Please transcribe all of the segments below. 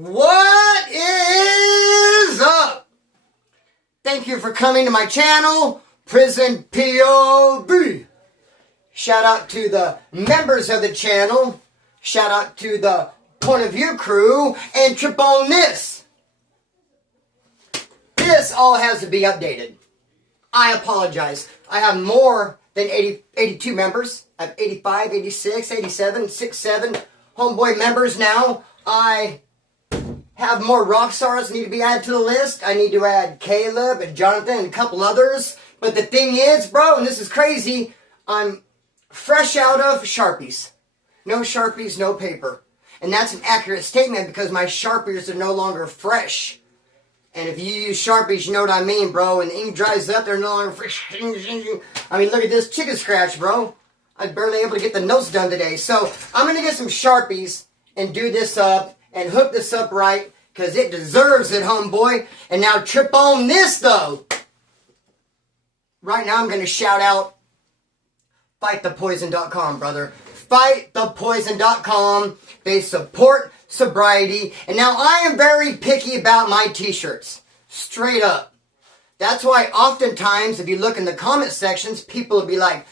What is up? Thank you for coming to my channel, Prison POV. Shout out to the members of the channel. Shout out to the Point of View crew. And trip on this. This all has to be updated. I apologize. I have more than 82 members. I have 85, 86, 87, 67 homeboy members now. I have more rock stars that need to be added to the list. I need to add Caleb and Jonathan and a couple others. But the thing is, bro, and this is crazy, I'm fresh out of Sharpies. No Sharpies, no paper. And that's an accurate statement because my Sharpies are no longer fresh. And if you use Sharpies, you know what I mean, bro. And the ink dries up, they're no longer fresh. I mean, look at this chicken scratch, bro. I was barely able to get the notes done today. So I'm going to get some Sharpies and do this up and hook this up right because it deserves it, homeboy. And now trip on this, though. Right now I'm going to shout out FightThePoison.com, brother. FightThePoison.com. They support sobriety. And now I am very picky about my t-shirts. Straight up. That's why oftentimes if you look in the comment sections, people will be like,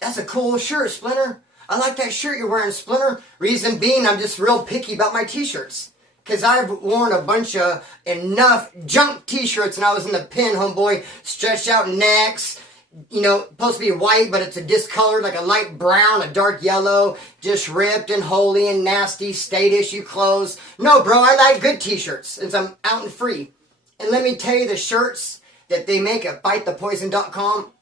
that's a cool shirt, Splinter. I like that shirt you're wearing, Splinter. Reason being, I'm just real picky about my t-shirts. Because I've worn a bunch of enough junk t-shirts and I was in the pen, homeboy. Stretched out necks. You know, supposed to be white, but it's a discolored, like a light brown, a dark yellow. Just ripped and holy and nasty, state issue clothes. No, bro, I like good t-shirts since I'm out and free. And let me tell you, the shirts that they make at FightThePoison.com,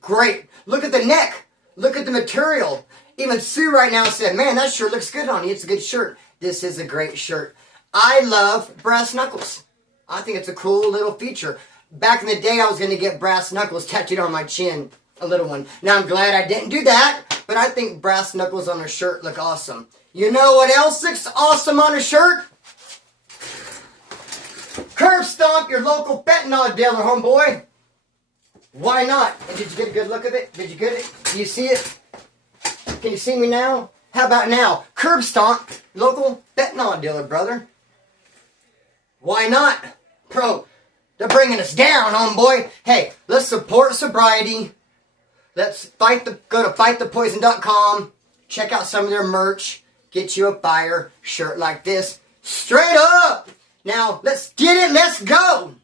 great. Look at the neck. Look at the material. Even Sue right now said, man, that shirt looks good on you. It's a good shirt. This is a great shirt. I love brass knuckles. I think it's a cool little feature. Back in the day, I was going to get brass knuckles tattooed on my chin. A little one. Now, I'm glad I didn't do that. But I think brass knuckles on a shirt look awesome. You know what else looks awesome on a shirt? Curb Stomp, your local fentanyl dealer, homeboy. Why not? And did you get a good look of it? Did you get it? Do you see it? Can you see me now? How about now? Curb Stomp, local fentanyl dealer, brother. Why not? Bro, they're bringing us down, homeboy. Hey, let's support sobriety. Let's go to FightThePoison.com. Check out some of their merch. Get you a fire shirt like this. Straight up. Now, let's get it. Let's go.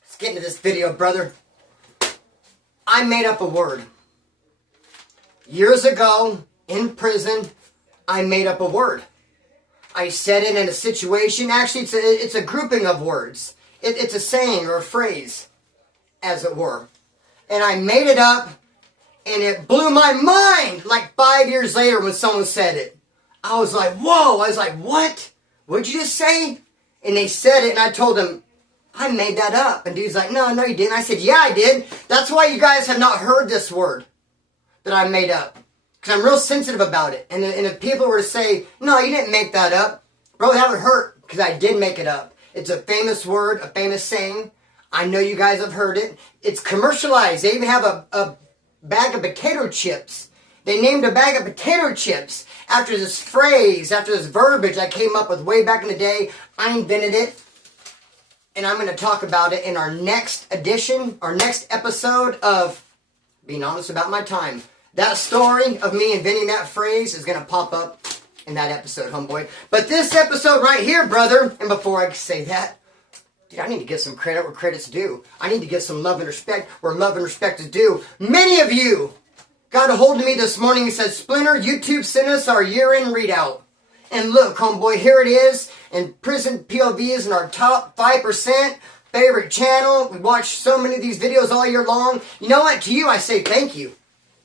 Let's get into this video, brother. I made up a word. Years ago, in prison, I made up a word. I said it in a situation. Actually, it's a grouping of words. It's a saying or a phrase, as it were. And I made it up, and it blew my mind like 5 years later when someone said it. I was like, whoa. I was like, what? What'd you just say? And they said it, and I told them, I made that up. And dude's like, no, you didn't. I said, yeah, I did. That's why you guys have not heard this word that I made up. Because I'm real sensitive about it. And if people were to say, no, you didn't make that up, bro, that would hurt. Because I did make it up. It's a famous word, a famous saying. I know you guys have heard it. It's commercialized. They even have a bag of potato chips. They named a bag of potato chips after this phrase, after this verbiage I came up with way back in the day. I invented it. And I'm going to talk about it in our next edition, our next episode of Being Honest About My Time. That story of me inventing that phrase is going to pop up in that episode, homeboy. But this episode right here, brother, and before I say that, dude, I need to give some credit where credit's due. I need to give some love and respect where love and respect is due. Many of you got a hold of me this morning and said, Splinter, YouTube sent us our year-end readout. And look, homeboy, here it is. And Prison POV is in our top 5% favorite channel. We watch so many of these videos all year long. You know what? To you, I say thank you.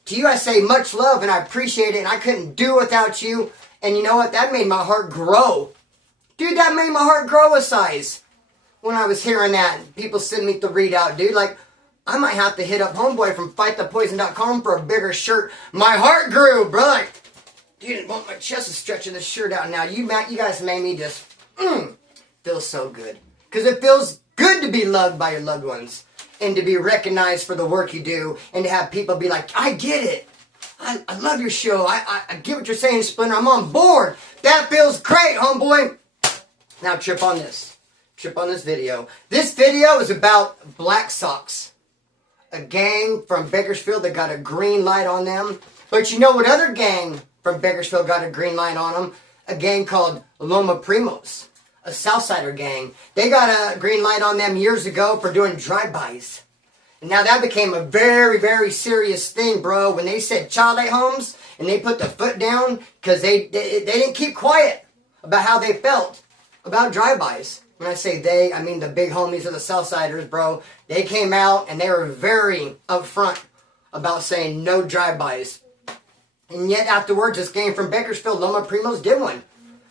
To you, I say much love, and I appreciate it, and I couldn't do without you. And you know what? That made my heart grow. Dude, that made my heart grow a size when I was hearing that. People send me the readout, dude. Like, I might have to hit up homeboy from FightThePoison.com for a bigger shirt. My heart grew, bro. Like, dude, my chest is stretching this shirt out now. You guys made me just, feel so good. Because it feels good to be loved by your loved ones. And to be recognized for the work you do. And to have people be like, I get it. I love your show. I get what you're saying, Splinter. I'm on board. That feels great, homeboy. Now trip on this. Trip on this video. This video is about Black Sox. A gang from Bakersfield that got a green light on them. But you know what other gang from Bakersfield got a green light on them? A gang called Loma Primos. A Southsider gang. They got a green light on them years ago for doing drive-bys. And now that became a very, very serious thing, bro. When they said child at homes and they put the foot down because they didn't keep quiet about how they felt about drive-bys. When I say they, I mean the big homies of the Southsiders, bro. They came out and they were very upfront about saying no drive-bys. And yet afterwards, this gang from Bakersfield, Loma Primos, did one.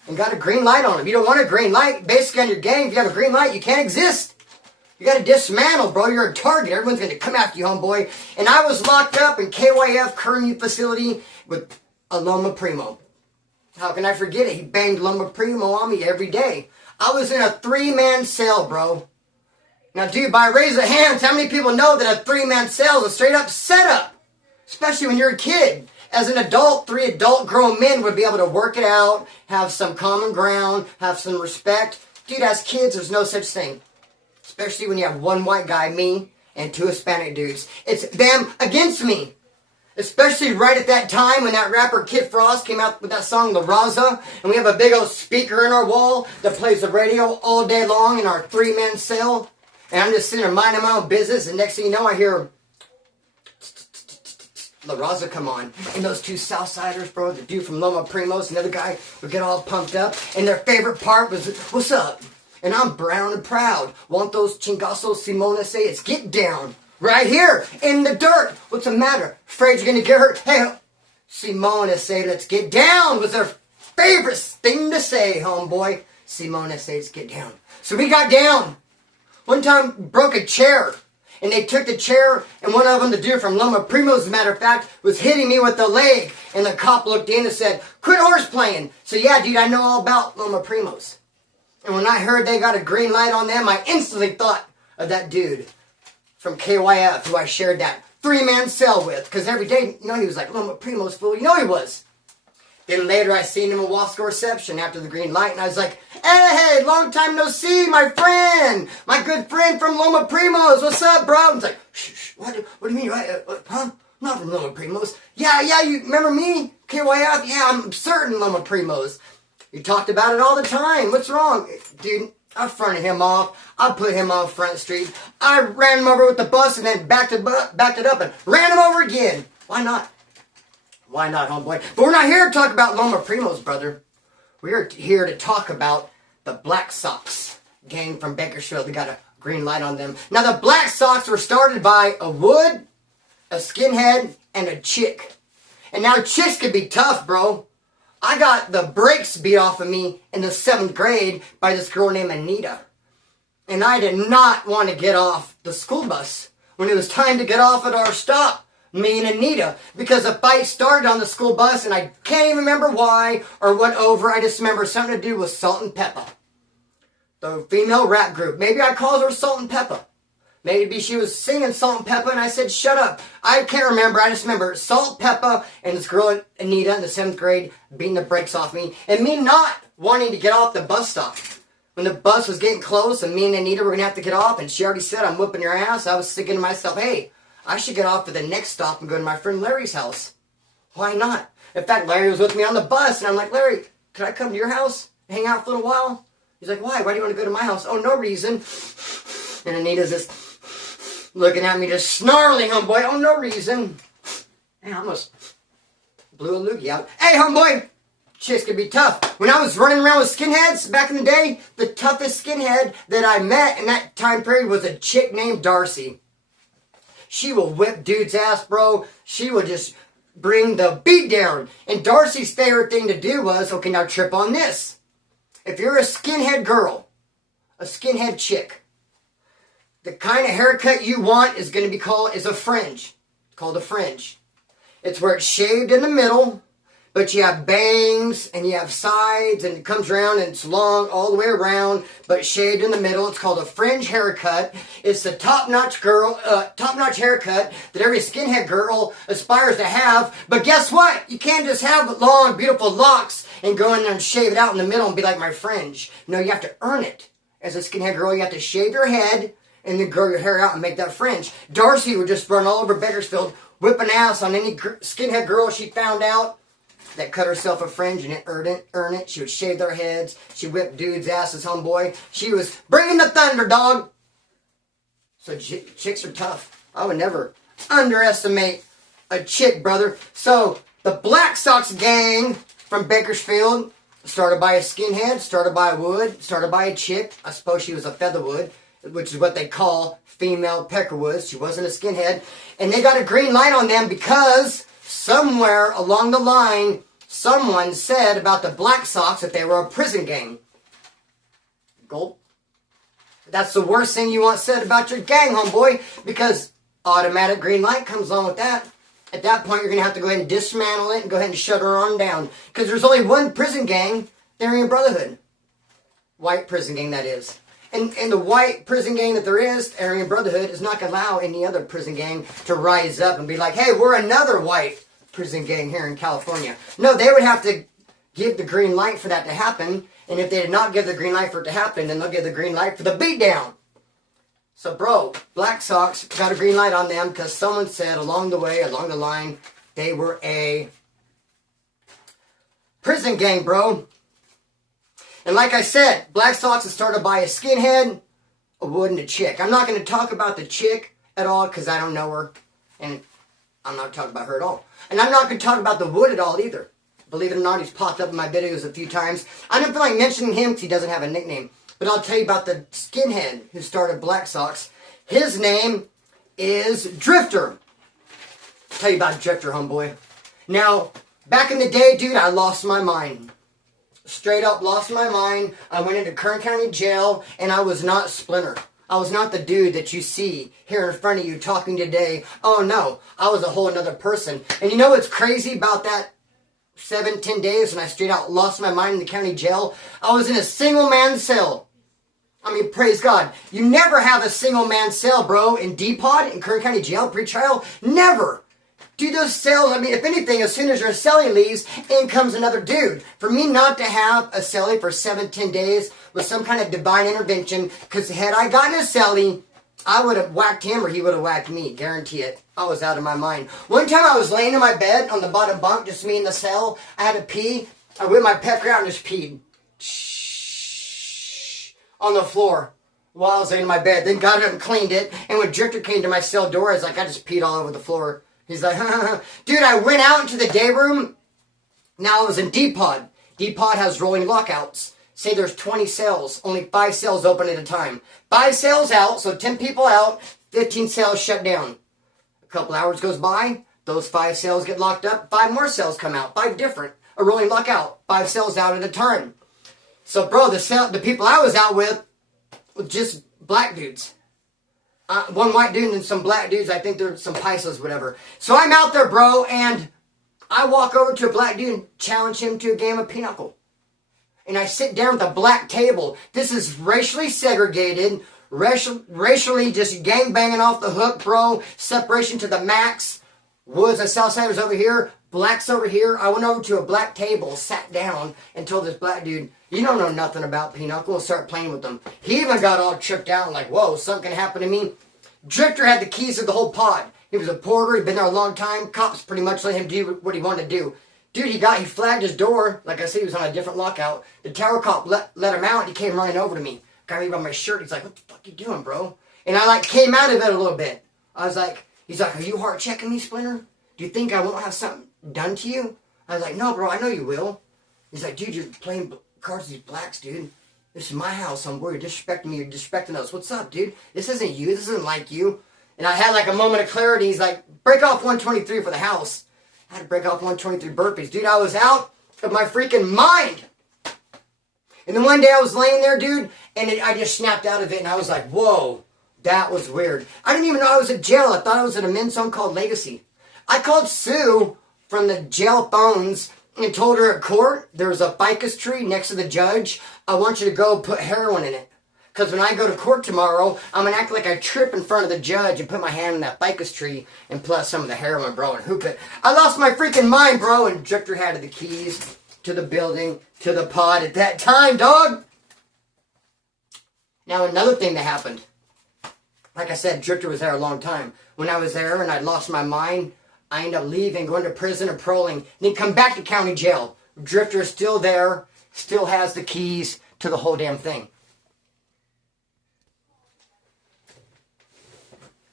And got a green light on them. You don't want a green light. Basically on your gang, if you have a green light, you can't exist. You got to dismantle, bro. You're a target. Everyone's going to come after you, homeboy. And I was locked up in KYF Current facility with a Loma Primo. How can I forget it? He banged Loma Primo on me every day. I was in a 3-man cell, bro. Now, dude, by raise of hands, how many people know that a 3-man cell is a straight-up setup? Especially when you're a kid. As an adult, 3 adult grown men would be able to work it out, have some common ground, have some respect. Dude, as kids, there's no such thing. Especially when you have 1 white guy, me, and 2 Hispanic dudes. It's them against me. Especially right at that time when that rapper Kid Frost came out with that song La Raza. And we have a big old speaker in our wall that plays the radio all day long in our 3-man cell. And I'm just sitting there minding my own business. And next thing you know, I hear La Raza come on. And those 2 Southsiders, bro, the dude from Loma Primos, another guy, would get all pumped up. And their favorite part was, what's up? And I'm brown and proud. Want those chingazos Simone say it's get down. Right here, in the dirt. What's the matter? Afraid you're going to get hurt? Hey, Simone say let's get down was their favorite thing to say, homeboy. Simone say let's get down. So we got down. One time, broke a chair. And they took the chair, and one of them, the dude from Loma Primos, as a matter of fact, was hitting me with the leg. And the cop looked in and said, quit horse playing. So yeah, dude, I know all about Loma Primos. And when I heard they got a green light on them, I instantly thought of that dude from KYF who I shared that 3-man cell with. Because every day, you know, he was like, Loma Primos, fool. You know he was. Then later I seen him in Wasco Reception after the green light. And I was like, hey, long time no see, my friend. My good friend from Loma Primos. What's up, bro? And he's like, shh, what do you mean? Huh? I'm not from Loma Primos. Yeah, you remember me? KYF? Yeah, I'm certain Loma Primos. You talked about it all the time. What's wrong? Dude, I fronted him off. I put him on Front Street. I ran him over with the bus and then backed it up and ran him over again. Why not? Why not, homeboy? But we're not here to talk about Loma Primos, brother. We're here to talk about the Black Sox gang from Bakersfield. They got a green light on them. Now, the Black Sox were started by a wood, a skinhead, and a chick. And now chicks can be tough, bro. I got the brakes beat off of me in the 7th grade by this girl named Anita. And I did not want to get off the school bus when it was time to get off at our stop, me and Anita. Because a fight started on the school bus and I can't even remember why or what over. I just remember something to do with Salt and Pepper. The female rap group. Maybe I called her Salt and Pepper. Maybe she was singing Salt and Pepper and I said, shut up. I can't remember. I just remember Salt, Pepper, and this girl, Anita, in the 7th grade, beating the brakes off me. And me not wanting to get off the bus stop. When the bus was getting close and me and Anita were going to have to get off, and she already said, I'm whooping your ass, I was thinking to myself, hey, I should get off at the next stop and go to my friend Larry's house. Why not? In fact, Larry was with me on the bus, and I'm like, Larry, could I come to your house and hang out for a little while? He's like, why? Why do you want to go to my house? Oh, no reason. And Anita's just looking at me, just snarling, homeboy. Oh, no reason. Hey, I almost blew a loogie out. Hey, homeboy, chicks can be tough. When I was running around with skinheads back in the day, the toughest skinhead that I met in that time period was a chick named Darcy. She will whip dude's ass, bro. She will just bring the beat down. And Darcy's favorite thing to do was, okay, now trip on this. If you're a skinhead girl, a skinhead chick, the kind of haircut you want is going to be called a fringe. It's called a fringe. It's where it's shaved in the middle, but you have bangs and you have sides and it comes around and it's long all the way around, but shaved in the middle. It's called a fringe haircut. It's the top-notch haircut that every skinhead girl aspires to have. But guess what? You can't just have long, beautiful locks and go in there and shave it out in the middle and be like my fringe. No, you have to earn it. As a skinhead girl, you have to shave your head and then grow your hair out and make that fringe. Darcy would just run all over Bakersfield, whipping ass on any skinhead girl she found out that cut herself a fringe and didn't earn it. She would shave their heads. She whipped dudes' asses, homeboy. She was bringing the thunder, dog. So chicks are tough. I would never underestimate a chick, brother. So the Black Sox gang from Bakersfield, started by a skinhead, started by a wood, started by a chick. I suppose she was a featherwood, which is what they call female peckerwoods. She wasn't a skinhead. And they got a green light on them because somewhere along the line, someone said about the Black Sox that they were a prison gang. Gulp. That's the worst thing you want said about your gang, homeboy, because automatic green light comes along with that. At that point, you're going to have to go ahead and dismantle it and go ahead and shut her on down. Because there's only one prison gang, the Aryan Brotherhood. White prison gang, that is. And the white prison gang that there is, the Aryan Brotherhood, is not going to allow any other prison gang to rise up and be like, hey, we're another white prison gang here in California. No, they would have to give the green light for that to happen. And if they did not give the green light for it to happen, then they'll give the green light for the beatdown. So, bro, Black Sox got a green light on them because someone said along the way, along the line, they were a prison gang, bro. And like I said, Black Sox is started by a skinhead, a wood, and a chick. I'm not going to talk about the chick at all because I don't know her. And I'm not talking about her at all. And I'm not going to talk about the wood at all either. Believe it or not, he's popped up in my videos a few times. I don't feel like mentioning him because he doesn't have a nickname. But I'll tell you about the skinhead who started Black Sox. His name is Drifter. I'll tell you about Drifter, homeboy. Now, back in the day, dude, I lost my mind. Straight up lost my mind. I went into Kern County Jail, and I was not Splinter. I was not the dude that you see here in front of you talking today. Oh, no. I was a whole another person. And you know what's crazy about that 7-10 days when I straight out lost my mind in the county jail? I was in a single man cell. I mean, praise God. You never have a single man cell, bro, in D-Pod, in Kern County Jail, pre-trial. Never. Dude, those cells, I mean, if anything, as soon as your cellie leaves, in comes another dude. For me not to have a cellie for 7-10 days was some kind of divine intervention, because had I gotten a cellie, I would have whacked him or he would have whacked me. Guarantee it. I was out of my mind. One time I was laying in my bed on the bottom bunk, just me in the cell. I had to pee. I whipped my pecker out and just peed. On the floor while I was laying in my bed. Then got up and cleaned it. And when Drifter came to my cell door, I was like, I just peed all over the floor. He's like, dude, I went out into the day room. Now I was in D-Pod. D-Pod has rolling lockouts. Say there's 20 cells. Only 5 cells open at a time. 5 cells out, so 10 people out. 15 cells shut down. A couple hours goes by. Those 5 cells get locked up. 5 more cells come out. 5 different. A rolling lockout. 5 cells out at a time. So, bro, the people I was out with were just black dudes. One white dude and some black dudes. I think they're some Pisces, whatever. So I'm out there, bro, and I walk over to a black dude and challenge him to a game of pinochle. And I sit down at the black table. This is racially segregated, racially just gangbanging off the hook, bro. Separation to the max. Woods and Southsiders over here. Blacks over here. I went over to a black table, sat down, and told this black dude, you don't know nothing about pinochle. Start playing with them. He even got all tripped out and like, whoa, something can happen to me. Drifter had the keys to the whole pod. He was a porter. He'd been there a long time. Cops pretty much let him do what he wanted to do. Dude, he flagged his door. Like I said, he was on a different lockout. The tower cop let him out. He came running over to me. Got me by my shirt. He's like, what the fuck you doing, bro? And I came out of it a little bit. I was like, he's like, are you heart checking me, Splinter? Do you think I won't have something done to you? I was like, no, bro, I know you will. He's like, dude, you're playing cards with these blacks, dude. This is my house, homeboy. You're disrespecting me. You're disrespecting us. What's up, dude? This isn't you. This isn't like you. And I had like a moment of clarity. He's like, break off 123 for the house. I had to break off 123 burpees. Dude, I was out of my freaking mind. And then one day I was laying there, dude, and I just snapped out of it. And I was like, whoa, that was weird. I didn't even know I was in jail. I thought I was at a men's home called Legacy. I called Sue from the jail phones and told her at court there was a ficus tree next to the judge. I want you to go put heroin in it. Because when I go to court tomorrow, I'm going to act like I trip in front of the judge and put my hand in that ficus tree and plus some of the heroin, bro, and hoop it. I lost my freaking mind, bro, and Drifter had the keys. to the building, to the pod at that time, dog. Now, another thing that happened. Like I said, Drifter was there a long time. When I was there and I lost my mind, I ended up leaving, going to prison and paroling, then come back to county jail. Drifter is still there, still has the keys to the whole damn thing.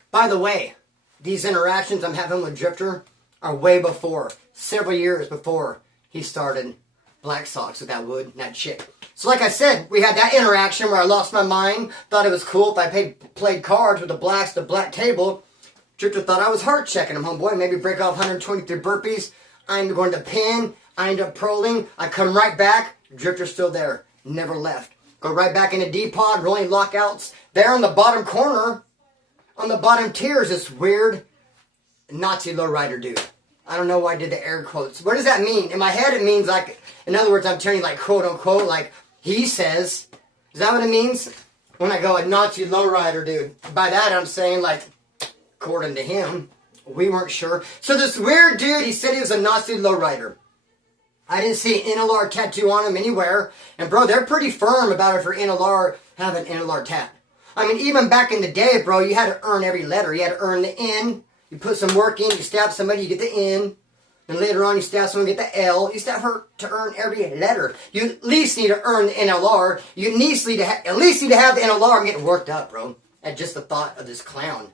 By the way, these interactions I'm having with Drifter are way before, several years before he started Black Sox with that wood and that chick. So like I said, we had that interaction where I lost my mind, thought it was cool if I played cards with the blacks, the black table. Drifter thought I was heart checking him, homeboy, maybe break off 123 burpees. I ended up going to pin, I ended up paroling, I come right back, Drifter's still there, never left. Go right back into D-Pod, rolling lockouts. There in the bottom corner, on the bottom tier is this weird Nazi lowrider dude. I don't know why I did the air quotes. What does that mean? In my head it means like, in other words, I'm telling you like quote unquote, like he says. Is that what it means? When I go a Nazi lowrider dude. By that I'm saying like, according to him, we weren't sure. So this weird dude, he said he was a Nazi lowrider. I didn't see an NLR tattoo on him anywhere. And bro, they're pretty firm about it for NLR, have an NLR tat. I mean, even back in the day, bro, you had to earn every letter. You had to earn the N. You put some work in, you stab somebody, you get the N. And later on, you stab someone, you get the L. You stab her to earn every letter. You at least need to earn the NLR. You at least need to have the NLR. I'm getting worked up, bro, at just the thought of this clown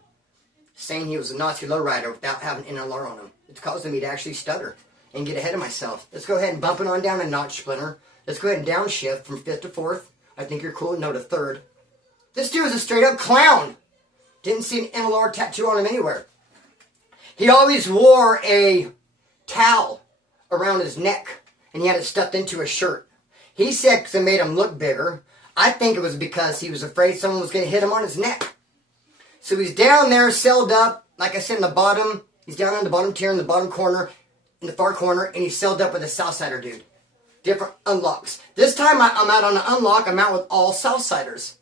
saying he was a Nazi lowrider without having NLR on him. It's causing me to actually stutter and get ahead of myself. Let's go ahead and bump it on down a notch, Splinter. Let's go ahead and downshift from 5th to 4th. I think you're cool. No to 3rd. This dude is a straight up clown. Didn't see an NLR tattoo on him anywhere. He always wore a towel around his neck, and he had it stuffed into a shirt. He said because it made him look bigger. I think it was because he was afraid someone was going to hit him on his neck. So he's down there, celled up, like I said, in the bottom. He's down on the bottom tier, in the bottom corner, in the far corner, and he's celled up with a Southsider dude. Different unlocks. This time I'm out on the unlock. I'm out with all Southsiders.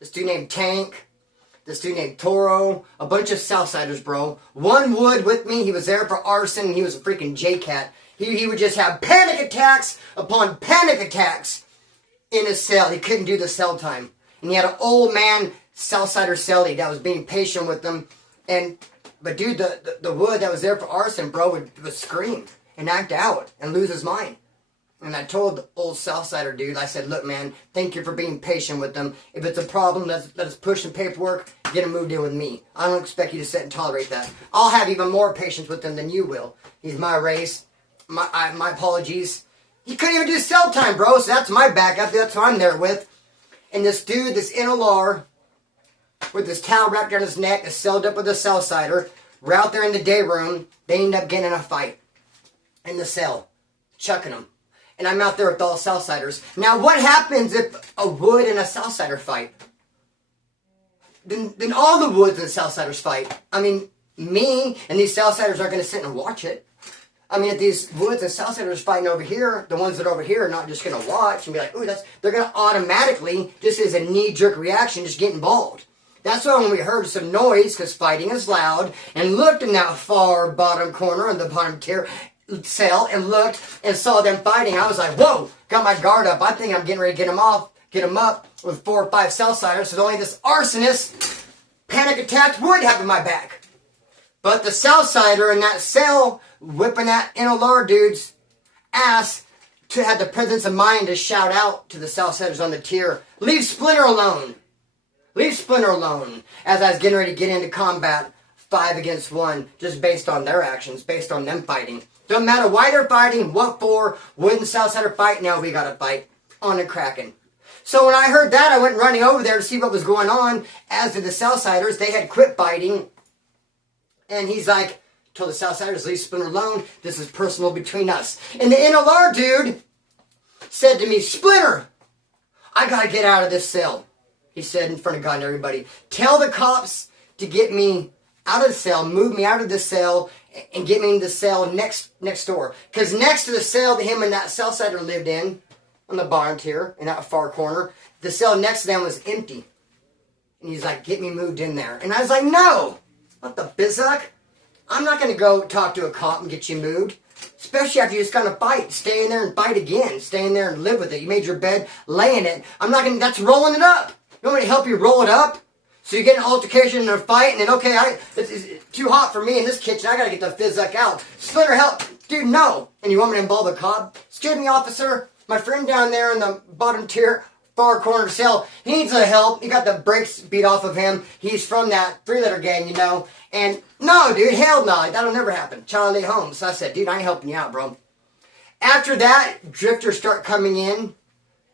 This dude named Tank. This dude named Toro. A bunch of Southsiders, bro. One would with me. He was there for arson, and he was a freaking J-Cat. He would just have panic attacks upon panic attacks in his cell. He couldn't do the cell time. And he had an old man Southsider cellie that was being patient with them. But dude, the wood that was there for arson, bro, would scream and act out and lose his mind. And I told the old Southsider dude, I said, look, man, thank you for being patient with them. If it's a problem, let's push some paperwork, get them moved in with me. I don't expect you to sit and tolerate that. I'll have even more patience with them than you will. He's my race. My apologies. He couldn't even do cell time, bro, so that's my backup. That's who I'm there with. And this dude, this NLR, with this towel wrapped around his neck, is celled up with a Southsider. We're out there in the day room. They end up getting in a fight in the cell, chucking them. And I'm out there with all Southsiders. Now, what happens if a Wood and a Southsider fight? Then all the Woods and Southsiders fight. I mean, me and these Southsiders aren't going to sit and watch it. I mean, if these Woods and Southsiders fighting over here, the ones that are over here are not just going to watch and be like, ooh, they're going to automatically, just as a knee-jerk reaction, just get involved. That's why when we heard some noise, because fighting is loud, and looked in that far bottom corner in the bottom tier cell and looked and saw them fighting, I was like, whoa, got my guard up. I think I'm getting ready to get them up with 4 or 5 Southsiders, so only this arsonist panic attacked would have in my back. But the Southsider in that cell whipping that NLR dude's ass to have the presence of mind to shout out to the Southsiders on the tier, leave Splinter alone. Leave Splinter alone. As I was getting ready to get into combat 5 against 1, just based on their actions, based on them fighting. Don't matter why they're fighting, what for, wouldn't Southsider fight? Now we gotta fight. On and cracking. So when I heard that, I went running over there to see what was going on. As did the Southsiders. They had quit fighting. And he's like, told the Southsiders, leave Splinter alone. This is personal between us. And the NLR dude said to me, Splinter, I gotta get out of this cell. He said in front of God and everybody, tell the cops to get me out of the cell, move me out of the cell, and get me in the cell next door. Because next to the cell that him and that Southsider lived in, on the bottom tier, in that far corner, the cell next to them was empty. And he's like, get me moved in there. And I was like, no! What the bizuck? I'm not going to go talk to a cop and get you moved. Especially after you just got in a fight. Stay in there and fight again. Stay in there and live with it. You made your bed, lay in it. I'm not going to, that's rolling it up. You want me to help you roll it up? So you get an altercation and a fight, and then, okay, it's too hot for me in this kitchen. I got to get the physic out. Splinter, help. Dude, no. And you want me to involve a cop? Excuse me, officer. My friend down there in the bottom tier, far corner cell, he needs a help. He got the brakes beat off of him. He's from that 3-letter gang, you know. And no, dude, hell no. That'll never happen. Charlie Holmes. So I said, dude, I ain't helping you out, bro. After that, drifters start coming in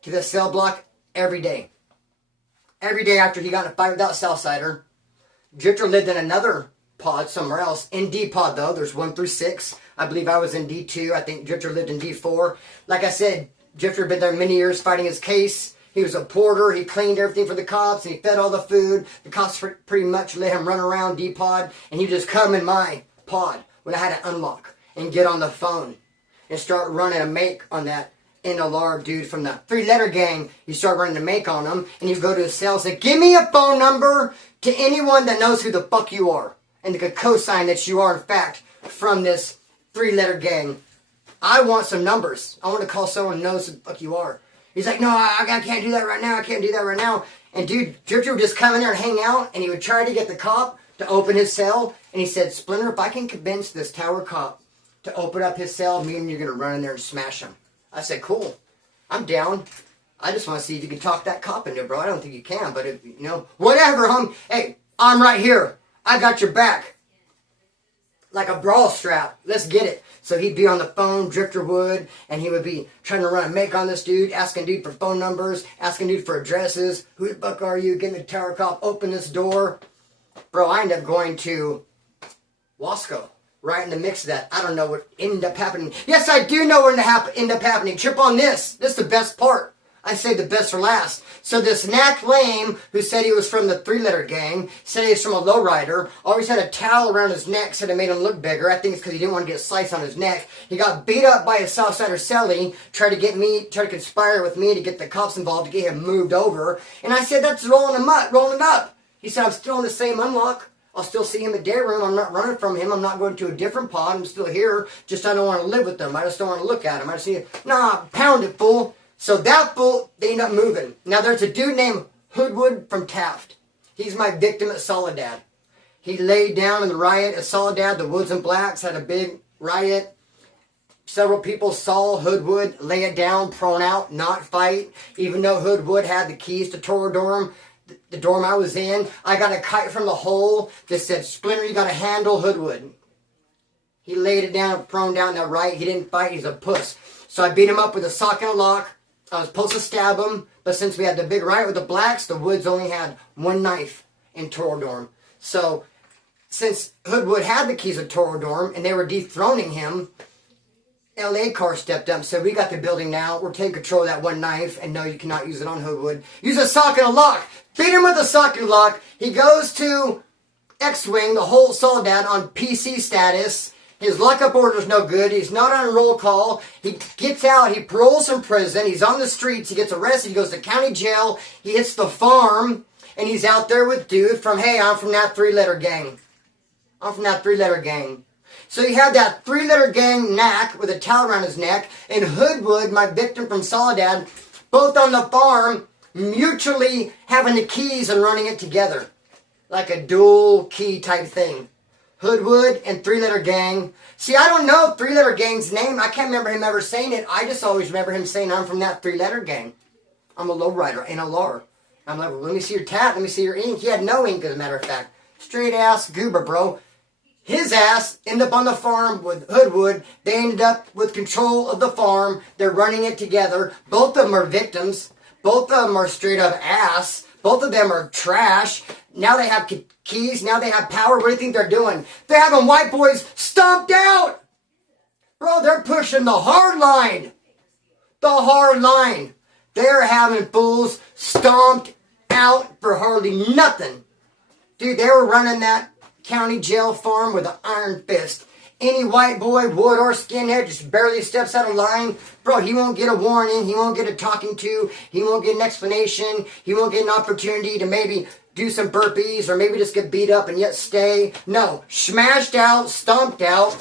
to the cell block every day. Every day after he got in a fight with that Southsider, Drifter lived in another pod somewhere else. In D pod, though, there's 1 through 6. I believe I was in D2. I think Drifter lived in D4. Like I said, Drifter had been there many years fighting his case. He was a porter. He cleaned everything for the cops, and he fed all the food. The cops pretty much let him run around D pod, and he'd just come in my pod when I had to unlock and get on the phone and start running a make on that NLR dude from the 3-letter gang. You start running a make on him, and you go to his cell and say, give me a phone number to anyone that knows who the fuck you are, and they could co-sign that you are, in fact, from this 3-letter gang. I want some numbers. I want to call someone who knows who the fuck you are. He's like, no, I can't do that right now. I can't do that right now. And dude, Drifter would just come in there and hang out, and he would try to get the cop to open his cell. And he said, Splinter, if I can convince this tower cop to open up his cell, me and you're going to run in there and smash him. I said, cool. I'm down. I just want to see if you can talk that cop into it, bro. I don't think you can, but if, you know, whatever, Hey, I'm right here. I got your back. Like a brawl strap. Let's get it. So he'd be on the phone, Drifter would, and he would be trying to run a make on this dude, asking dude for phone numbers, asking dude for addresses. Who the fuck are you? Getting the tower cop, open this door. Bro, I ended up going to Wasco. Right in the mix of that. I don't know what ended up happening. Yes, I do know what ended up happening. Trip on this. This is the best part. I saved the best for last. So this Knack Lame, who said he was from the 3-letter gang, said he was from a lowrider, always had a towel around his neck, said it made him look bigger. I think it's because he didn't want to get sliced on his neck. He got beat up by a Southsider celly, tried to conspire with me to get the cops involved to get him moved over. And I said, that's rolling it up. He said, I'm still in the same unlock. I'll still see him at day room. I'm not running from him. I'm not going to a different pod. I'm still here. Just I don't want to live with them. I just don't want to look at him. I just see, nah, pound it, fool. So that fool, they end up moving. Now there's a dude named Hoodwood from Taft. He's my victim at Soledad. He laid down in the riot at Soledad. The Woods and Blacks had a big riot. Several people saw Hoodwood lay it down, prone out, not fight. Even though Hoodwood had the keys to Toradorm, the dorm I was in, I got a kite from the hole that said, Splinter, you got to handle Hoodwood. He laid it down, prone down that right. He didn't fight. He's a puss. So I beat him up with a sock and a lock. I was supposed to stab him, but since we had the big riot with the blacks, the Woods only had one knife in Toradorm. So since Hoodwood had the keys of Toradorm and they were dethroning him, LA car stepped up and said, we got the building now. We're taking control of that one knife, and no, you cannot use it on Hoodwood. Use a sock and a lock. Beat him with a sock and lock. He goes to X-Wing, the whole Soledad, on PC status. His lockup order's no good. He's not on roll call. He gets out. He paroles from prison. He's on the streets. He gets arrested. He goes to county jail. He hits the farm, and he's out there with dude from, hey, I'm from that 3-letter gang. I'm from that 3-letter gang. So you have that 3-letter gang Knack with a towel around his neck, and Hoodwood, my victim from Soledad, both on the farm, mutually having the keys and running it together. Like a dual key type thing. Hoodwood and 3-letter gang. See, I don't know 3-letter gang's name. I can't remember him ever saying it. I just always remember him saying, I'm from that 3-letter gang. I'm a lowrider, NLR. I'm like, well, let me see your tat. Let me see your ink. He had no ink, as a matter of fact. Straight ass goober, bro. His ass ended up on the farm with Hoodwood. They ended up with control of the farm. They're running it together. Both of them are victims. Both of them are straight up ass. Both of them are trash. Now they have keys. Now they have power. What do you think they're doing? They're having white boys stomped out. Bro, they're pushing the hard line. The hard line. They're having fools stomped out for hardly nothing. Dude, they were running that county jail farm with an iron fist. Any white boy, wood or skinhead, just barely steps out of line, bro, he won't get a warning, he won't get a talking to, he won't get an explanation, he won't get an opportunity to maybe do some burpees or maybe just get beat up and yet stay. No, smashed out, stomped out.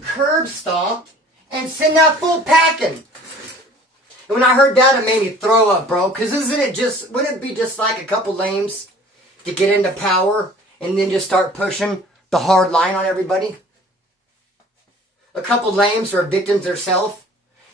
curb stomp, and send that fool packing. And when I heard that, it made me throw up, bro. Because wouldn't it be just like a couple lames to get into power and then just start pushing the hard line on everybody? A couple lames who are victims themselves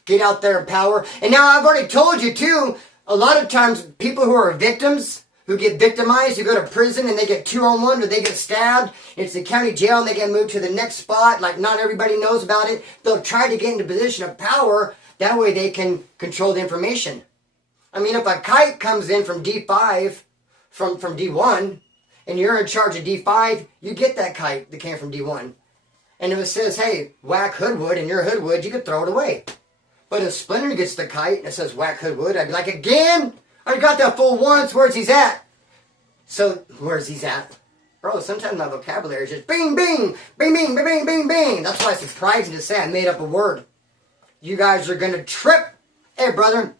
get out there in power. And now I've already told you too, a lot of times people who are victims, who get victimized, who go to prison and they get 2-on-1 or they get stabbed, it's the county jail and they get moved to the next spot, like not everybody knows about it. They'll try to get into a position of power, that way they can control the information. I mean, if a kite comes in from D5, from D1, and you're in charge of D5, you get that kite that came from D1. And if it says, hey, whack Hoodwood, and you're Hoodwood, you could throw it away. But if Splinter gets the kite and it says whack Hoodwood, I'd be like, again? I got that fool once, where's he at? So, where's he at? Bro, sometimes my vocabulary is just bing, bing, bing, bing, bing, bing, bing, bing. That's why it's surprising to say I made up a word. You guys are going to trip. Hey, brother.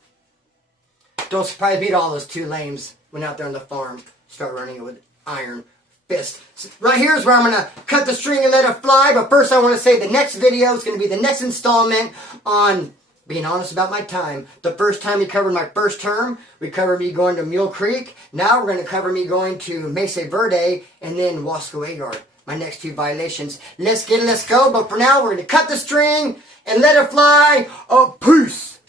Don't surprise me at all those 2 lames went out there on the farm. Start running it with iron fist. So right here is where I'm going to cut the string and let it fly. But first I want to say the next video is going to be the next installment on being honest about my time. The first time we covered my first term, we covered me going to Mule Creek. Now we're going to cover me going to Mesa Verde and then Wasco Agard. My next 2 violations. Let's go. But for now, we're going to cut the string and let it fly. Oh, peace.